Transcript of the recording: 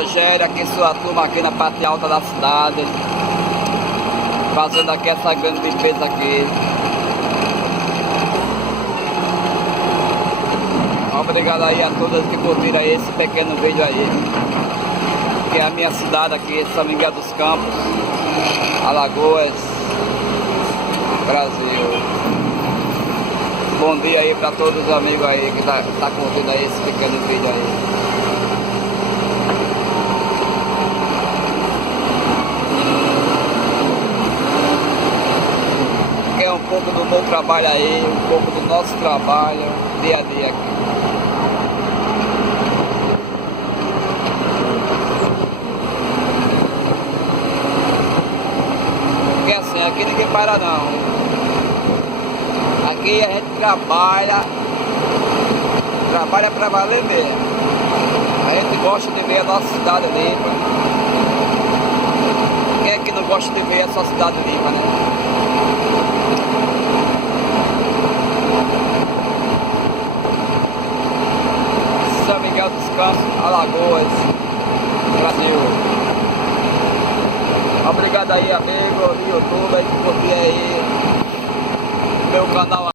Rogério, aqui sua turma aqui na parte alta da cidade, fazendo aqui essa grande limpeza aqui. Obrigado aí a todas que curtiram aí esse pequeno vídeo aí, que é a minha cidade aqui, São Miguel dos Campos, Alagoas, Brasil. Bom dia aí para todos os amigos aí que tá curtindo aí esse pequeno vídeo aí. É um pouco do meu trabalho aí, um pouco do nosso trabalho, dia a dia aqui. Porque assim, aqui ninguém para não. Aqui a gente trabalha para valer mesmo. A gente gosta de ver a nossa cidade limpa. Quem é que não gosta de ver a sua cidade limpa, né? São Miguel dos Campos, Alagoas, Brasil. Obrigado aí, amigo do YouTube, aí que curtiu aí meu canal.